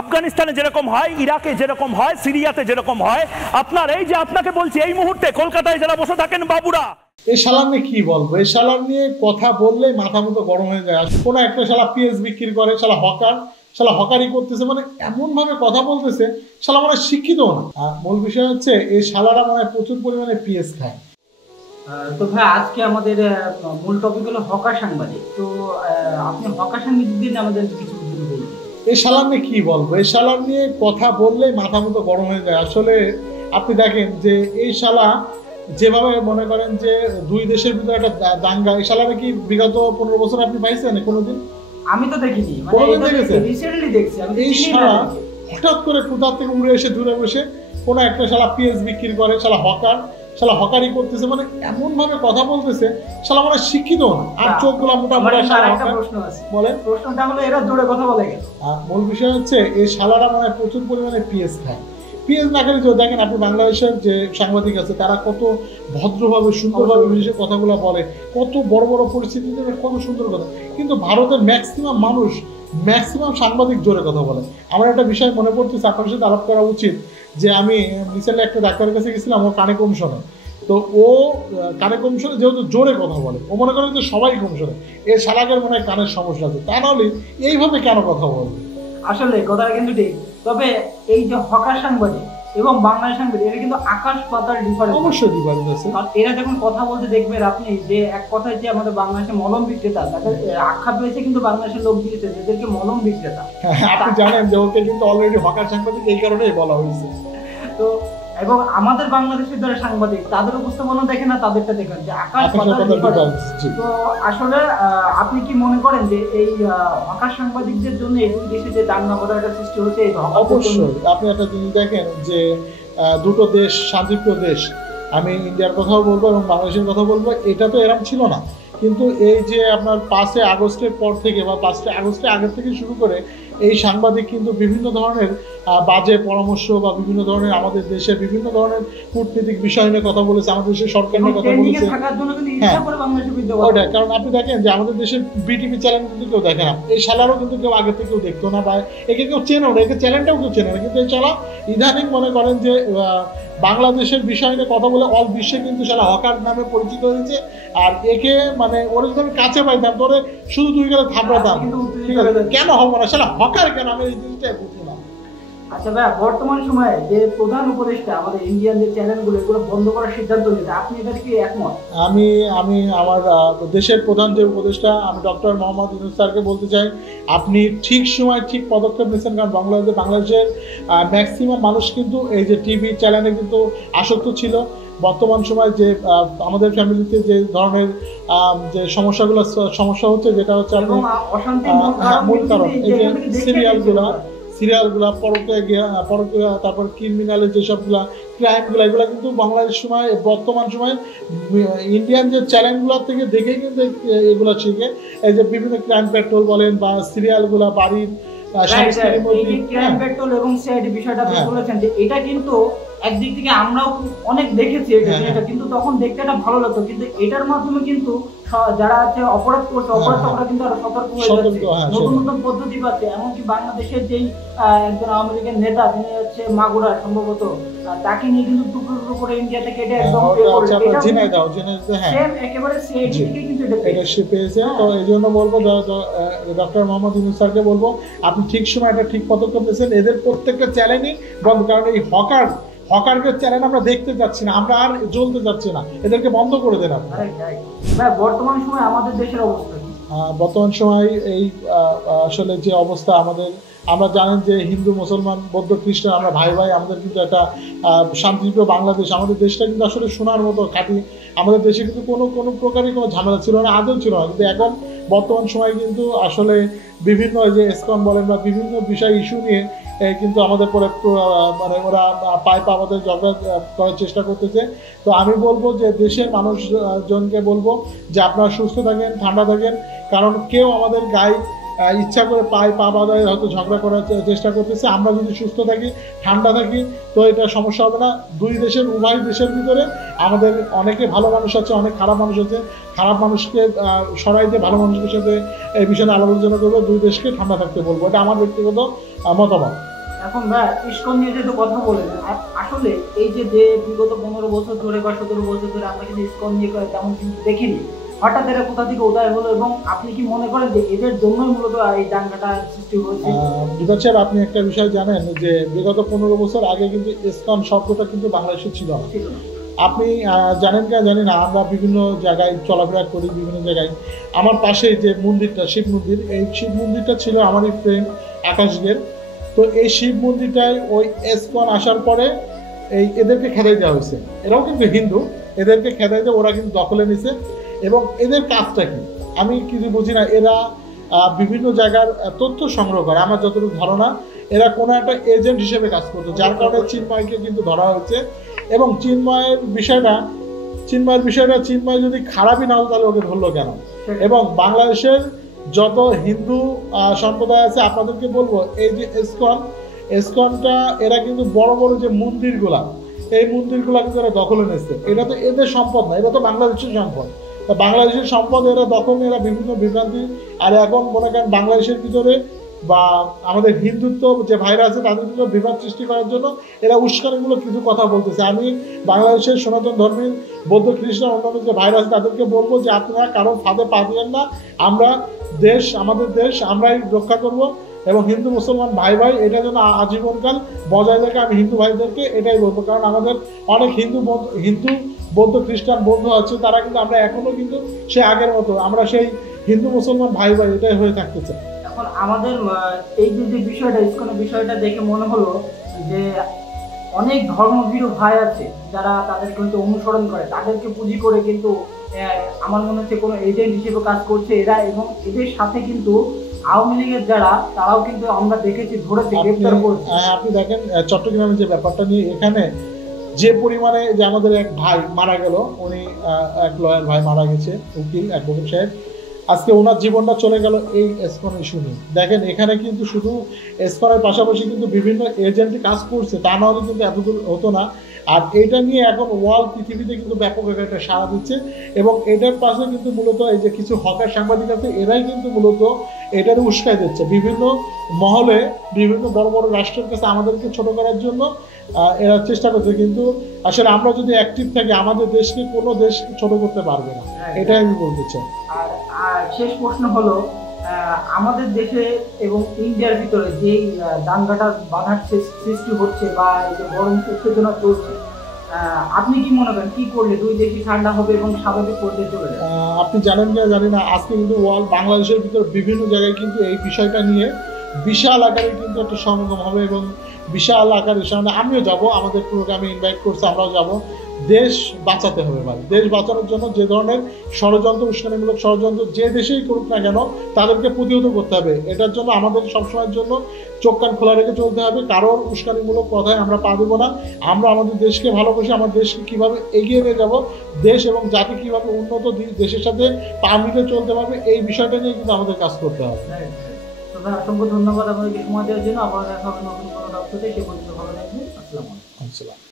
আফগানিস্তানে যেরকম হয়, ইরাকে যেরকম হয়, সিরিয়াতে যেরকম হয়, আপনার এই যে আপনাকে বলছি এই মুহূর্তে কলকাতায় যারা বসে থাকেন বাবুরা, এই শালার নিয়ে কি বলবো? এই শালার নিয়ে কথা বললেই মাথা মতো গরম হয়ে যায়। কোনো একটা শালা পিএস বিক্রি করে, শালা হকার, শালা হকারি করতেছে, মানে এমন ভাবে কথা বলতেছে শালা মানে শিক্ষিত না। আর মূল বিষয় হচ্ছে এই শালারা মানে প্রচুর পরিমাণে পিএস খায়। তো ভাই আজকে আমাদের মূল টপিক হলো হকার সাংবাদিক। তো আপনি হকার সাংবাদিকদের নিয়ে আমাদের কিছু বলবেন? এই শালার নিয়ে কি বলবো? এই শালার নিয়ে কথা বললেই মাথা মতো গরম হয়ে যায়। আসলে আপনি দেখেন যে এই শালা যেভাবে মনে করেন যে দুই দেশের ভিতরে একটা দাঙ্গা, এই শালারা কি বিগত 15 বছর আপনি পাইছেন কোনোদিন? আমি তো দেখিনি, রিসেন্টলি দেখছি। এই শালা হঠাৎ করে কোথা থেকে উড়ে এসে দূরে বসে কোনো একটা শালা পিএস বিক্রি করে, শালা হকার, শালা হকারি করতেছে, মানে এমন ভাবে কথা বলতেছে শালা মানে শিক্ষিত না। আর চোখগুলো মোটামুটি বলেন, প্রশ্নটা হলো এরা জোরে কথা বলে গেল। আর মূল বিষয় হচ্ছে এই শালারা মানে প্রচুর পরিমাণে পিএস খায়। পিএস না খেলে দেখেন আপনি বাংলাদেশের যে সাংবাদিক আছে তারা কত ভদ্রভাবে সুন্দরভাবে বিশেষ কথাগুলো বলে, কত বড় বড় পরিস্থিতিতে কত সুন্দর কথা। কিন্তু ভারতের ম্যাক্সিমাম মানুষ, ম্যাক্সিমাম সাংবাদিক জোরে কথা বলে। আমার একটা বিষয় মনে পড়তেছে, আপনার সাথে আলাপ করা উচিত যে আমি রিসেন্টলি একটা ডাক্তারের কাছে গেছিলাম, ও কানে কম শোনে। তো ও কানে কম শোনে যেহেতু জোরে কথা বলে, ও মনে করে যে সবাই কম শোনে, এর শালাকের মনে হয় কানের সমস্যা আছে। তা নাহলে এইভাবে কেন কথা বলবে? আসলে কথাটা কিন্তু ঠিক। তবে এই যে হকার সাংবাদিক এবং বাংলাদেশ সাংবাদিক, এটা কিন্তু আকাশ পাতাল ডিফারেন্স। অবশ্যই ডিফারেন্স আছে। কারণ এরা যখন কথা বলতে দেখবেন আপনি যে এক কথায় যে আমাদের বাংলাদেশের মলম বিক্রেতা, তাদের আখ্যা পেয়েছে কিন্তু বাংলাদেশের লোক দিয়েছে এদেরকে মলম বিক্রেতা। আপনি জানেন যে ওকে কিন্তু অলরেডি হকার সাংবাদিক এই কারণেই বলা হয়েছে। তো এবং আমাদের বাংলাদেশের যারা সাংবাদিক তাদের উপস্থাপনা দেখে না, তাদেরটা দেখেন যে আকাশ পাতাল ডিফারেন্স। তো আসলে আপনি কি মনে করেন যে এই হকার সাংবাদিকদের জন্য এই দুই দেশে যে দাঙ্গা বাঁধাটা সৃষ্টি হচ্ছে? অবশ্যই আপনি একটা জিনিস দেখেন যে দুটো দেশ শান্তিপ্রিয় দেশ, আমি ইন্ডিয়ার কথাও বলবো এবং বাংলাদেশের কথা বলবো, এটা তো এরকম ছিল না। কিন্তু এই যে আপনার 5 আগস্টের পর থেকে বা 5 আগস্টের আগের থেকে শুরু করে এই সাংবাদিক কিন্তু বিভিন্ন ধরনের বাজে পরামর্শ বা বিভিন্ন ধরনের আমাদের দেশের বিভিন্ন ধরনের কূটনীতিক বিষয় নিয়ে কথা বলেছে, আমাদের দেশের সরকার নিয়ে কথা বলেছে। কারণ আপনি দেখেন যে আমাদের দেশের বিটিভি চ্যানেল কিন্তু কেউ দেখে না, এই শালারও কিন্তু কেউ আগে থেকেও দেখতো না, বা একে কেউ চেনেও না, একে চ্যানেলটাও কেউ চেনে না। কিন্তু এই শালা ইদানিং মনে করেন যে বাংলাদেশের বিষয় নিয়ে কথা বলে অল বিশ্বে কিন্তু শালা হকার নামে পরিচিত হয়েছে। আর একে মানে ওর যদি আমি কাছে পাইতাম তোরে শুধু তুই গেলে থাপড়াতাম, ঠিক আছে? কেন হবো না শালা হকার কেন? আমি এই জিনিসটাই বুঝি না। আচ্ছা ভাই, বর্তমান সময়ে যে প্রধান উপদেষ্টা আমাদের ইন্ডিয়ান যে চ্যানেলগুলো এগুলো বন্ধ করার সিদ্ধান্ত নিয়েছে, আপনি এটার কি একমত? আমি আমার দেশের প্রধান যে উপদেষ্টা আমি ডক্টর মোহাম্মদ ইউনূস স্যারকে বলতে চাই, আপনি ঠিক সময় ঠিক পদক্ষেপ নিয়েছেন। কারণ বাংলাদেশের ম্যাক্সিমাম মানুষ কিন্তু এই যে টিভি চ্যানেলে কিন্তু আসক্ত ছিল। বর্তমান সময় যে আমাদের ফ্যামিলিতে যে ধরনের যে সমস্যা হচ্ছে, যেটা হচ্ছে মূল কারণ এই যে সিরিয়ালগুলা পরকীয়া, তারপর ক্রিমিনালের যেসবগুলা ক্রাইমগুলো, এগুলো কিন্তু বাংলাদেশ সময় বর্তমান সময় ইন্ডিয়ান যে চ্যানেলগুলোর থেকে দেখেই কিন্তু এগুলো শিখে। এই যে বিভিন্ন ক্রাইম পেট্রোল বলেন বা সিরিয়ালগুলা বাড়ির এটা কিন্তু একদিক থেকে আমরাও অনেক দেখেছি এটা, কিন্তু তখন দেখতে এটা ভালো লাগতো। কিন্তু এটার মাধ্যমে কিন্তু যারা আছে অপরাধ করছে, অপরাধ কিন্তু আরো সতর্ক হয়ে যাচ্ছে, নতুন নতুন পদ্ধতি পাচ্ছে। এমনকি বাংলাদেশের যেই একজন আওয়ামী লীগের নেতা, যিনি হচ্ছে মাগুরা সম্ভবত, তাকে নিয়ে কিন্তু টুকরো টুকরো করে ইন্ডিয়া থেকে এটা একদম একেবারে সিআইডি থেকে কিন্তু এটা পেয়েছে। তো এই জন্য বলবো ডক্টর মোহাম্মদ ইউনূস স্যারকে বলবো, আপনি ঠিক সময় একটা ঠিক পদক্ষেপ নিয়েছেন। এদের প্রত্যেকটা চ্যানেলই বন্ধ, কারণ এই হকারকে চ্যানেল আমরা দেখতে যাচ্ছি না, আমরা আর জ্বলতে যাচ্ছি না, এদেরকে বন্ধ করে দেন আপনি। বর্তমান সময় আমাদের দেশের অবস্থা বর্তমান সময় এই আসলে যে অবস্থা আমরা জানেন যে হিন্দু মুসলমান বৌদ্ধ খ্রিস্টান আমরা ভাই ভাই, আমাদের কিন্তু একটা শান্তিপ্রিয় বাংলাদেশ। আমাদের দেশটা কিন্তু আসলে সোনার মতো খাঁটি। আমাদের দেশে কিন্তু কোনো প্রকারই কোনো ঝামেলা ছিল না, আদৌ ছিল না। কিন্তু এখন বর্তমান সময় কিন্তু আসলে বিভিন্ন যে এসকন বলেন বা বিভিন্ন বিষয় ইস্যু নিয়ে কিন্তু আমাদের পরে মানে ওরা পাইপ আমাদের ঝগড়া করার চেষ্টা করতেছে। তো আমি বলবো যে দেশের মানুষজনকে বলবো যে আপনারা সুস্থ থাকেন, ঠান্ডা থাকেন, কারণ কেউ আমাদের গায়ে ইচ্ছা করে পা বাঁধায় হয়তো ঝগড়া করার চেষ্টা করতেছে। আমরা যদি সুস্থ থাকি, ঠান্ডা থাকি, তো এটা সমস্যা হবে না। দুই দেশের, উভয় দেশের ভিতরে আমাদের অনেকে ভালো মানুষ আছে, অনেক খারাপ মানুষ আছে। খারাপ মানুষকে সরাই দিয়ে ভালো মানুষের সাথে এই বিষয়ে আলোচনা করবো, দুই দেশকে ঠান্ডা থাকতে বলবো। এটা আমার ব্যক্তিগত মতামত। এখন ভাই ইসকন নিয়ে যেহেতু কথা বলেন, আসলে এই যে বিগত 15 বছর ধরে বা 17 বছর ধরে আমরা কিন্তু ইসকন নিয়ে তেমন কিন্তু দেখিনি, হঠাৎ এরা কোথা থেকে উদয় হলো, এবং আপনি কি মনে করেন যে এদের জন্যই মূলত এই দাঙ্গাটার সৃষ্টি হয়েছে? বিভাগ সাহেব, আপনি একটা বিষয় জানেন যে বিগত 15 বছর আগে কিন্তু ইসকন শব্দটা কিন্তু বাংলাদেশে ছিল না। আপনি জানেন কি জানি না, আমরা বিভিন্ন জায়গায় চলাফেরা করি, বিভিন্ন জায়গায়। আমার পাশে যে মন্দিরটা, শিব মন্দির, এই শিব মন্দিরটা ছিল আমারই ফ্রেন্ড আকাশদের। তো এই শিব মন্দিরটায় ওই ইসকন আসার পরে এদেরকে খেদাই দেওয়া হয়েছে। এরাও কিন্তু হিন্দু, এদেরকে খেদাই দিয়ে ওরা কিন্তু দখলে নিছে। এবং এদের কাজটা কি আমি কিছু বুঝি না। এরা বিভিন্ন জায়গার তথ্য সংগ্রহ করে, আমার যতটুকু ধারণা এরা কোনো একটা এজেন্ট হিসেবে কাজ করতো, যার কারণে চিন্ময়কে কিন্তু ধরা হয়েছে। এবং চিন্ময়ের বিষয়টা চিন্ময় যদি খারাপই না হতো তাহলে ওকে ধরলো কেন? এবং বাংলাদেশের যত হিন্দু সম্প্রদায় আছে, আপনাদেরকে বলবো, এই যে ইসকনটা এরা কিন্তু বড় বড় যে মন্দিরগুলা, এই মন্দিরগুলা কিন্তু এরা দখলে নিচ্ছে। এটা তো এদের সম্পদ না, এটা তো বাংলাদেশের সম্পদ। বাংলাদেশের সম্পদ এরা দখল, এরা বিভিন্ন বিভ্রান্তি। আর এখন মনে করেন বাংলাদেশের ভিতরে বা আমাদের হিন্দুত্ব যে ভাইরা আছে তাদের ভিতরে বিভাদ সৃষ্টি করার জন্য এরা উস্কানিমূলক কিছু কথা বলতেছে। আমি বাংলাদেশের সনাতন ধর্মীর বৌদ্ধ খ্রিস্টান অন্যান্য যে ভাইরা আছে তাদেরকে বলবো যে আপনারা কারো ফাঁদে পা দিবেন না। আমরা আমাদের দেশ আমরাই রক্ষা করব, এবং হিন্দু মুসলমান ভাই এটা যেন আজীবনকাল বজায় থাকে। আমি হিন্দু ভাইদেরকে এটাই বলবো, কারণ আমাদের অনেক হিন্দু বৌদ্ধ খ্রিস্টান বন্ধু আছে, তারা কিন্তু আমরা এখনো কিন্তু সে আগের মতো আমরা সেই হিন্দু মুসলমান ভাই এটাই হয়ে থাকতে চাই। এখন আমাদের এই যে বিষয়টা, ইসকনের বিষয়টা দেখে মনে হলো যে অনেক ধর্মভীরু ভাই আছে যারা তাদেরকে হয়তো অনুসরণ করে, তাদেরকে পুঁজি করে কিন্তু আমার মনে হচ্ছে কোনো এজেন্ট হিসেবে কাজ করছে এরা। এবং এদের সাথে কিন্তু আওয়ামী লীগের যারা, তারাও কিন্তু আমরা দেখেছি ধরেছে, গ্রেফতার করেছে। আপনি দেখেন চট্টগ্রামের যে ব্যাপারটা নিয়ে, এখানে যে পরিমাণে যে আমাদের এক ভাই মারা গেল, উনি এক লয়ার ভাই মারা গেছে, উকিল অ্যাডভোকেট সাহেব, আজকে ওনার জীবনটা চলে গেল এই ইসকন ইস্যু নিয়ে। দেখেন এখানে কিন্তু শুধু ইসকনের পাশাপাশি কিন্তু বিভিন্ন এজেন্টই কাজ করছে, তা না হলে কিন্তু এতদূর হতো না। আর এটা নিয়ে এখন ওয়ার্ল্ড পৃথিবীতে কিন্তু ব্যাপক একটা সাড়া দিচ্ছে। এবং এটার পাশে কিন্তু মূলত এই যে কিছু হকার সাংবাদিক আছে, এরাই কিন্তু মূলত এটার উস্কাই দিচ্ছে বিভিন্ন মহলে, বিভিন্ন বড় বড় রাষ্ট্রের কাছে আমাদেরকে ছোট করার জন্য এরা চেষ্টা করছে। কিন্তু আসলে আমরা যদি অ্যাক্টিভ থাকি, আমাদের দেশকে কোনো দেশ ছোট করতে পারবে না, এটাই আমি বলতে চাই। আর শেষ প্রশ্ন হলো, আমাদের দেশে এবং ইন্ডিয়ার ভিতরে যেই দাঙ্গাটা বাধার সৃষ্টি হচ্ছে বা এই যে গরম উত্তেজনা চলছে, আপনি কি মনে করেন কি করলে দুই দেশই ঠান্ডা হবে এবং স্বাভাবিক পর্যায়ে চলে যাবে? আপনি জানেন কি জানি না, আজকে কিন্তু বাংলাদেশের ভিতরে বিভিন্ন জায়গায় কিন্তু এই বিষয়টা নিয়ে বিশাল আকারে কিন্তু একটা সমাগম হবে, এবং বিশাল আকারের সামনে আমিও যাব, আমাদের প্রোগ্রামে ইনভাইট করছে, আমরাও যাব। দেশ বাঁচাতে হবে ভাই। দেশ বাঁচানোর জন্য যে ধরনের ষড়যন্ত্র, উস্কানিমূলক ষড়যন্ত্র যে দেশেই করুক না কেন, তাদেরকে প্রতিহত করতে হবে। এটার জন্য আমাদের সবসময়ের জন্য চোখ কান খোলা রেখে চলতে হবে। কারোর উস্কানিমূলক কথায় আমরা পা দেবো না। আমরা আমাদের দেশকে ভালোবাসি, আমার দেশকে কীভাবে এগিয়ে নিয়ে যাব, দেশ এবং জাতি কীভাবে উন্নত দেশের সাথে পা মিলে চলতে পারবে, এই বিষয়টা নিয়ে কিন্তু আমাদের কাজ করতে হবে। অসংখ্য ধন্যবাদ আপনাদেরকে সময় দেওয়ার জন্য। আবার দেখা হবে নতুন কোনো তথ্যতে, সে পর্যন্ত ভালো থাকবেন। আসসালামু আলাইকুম।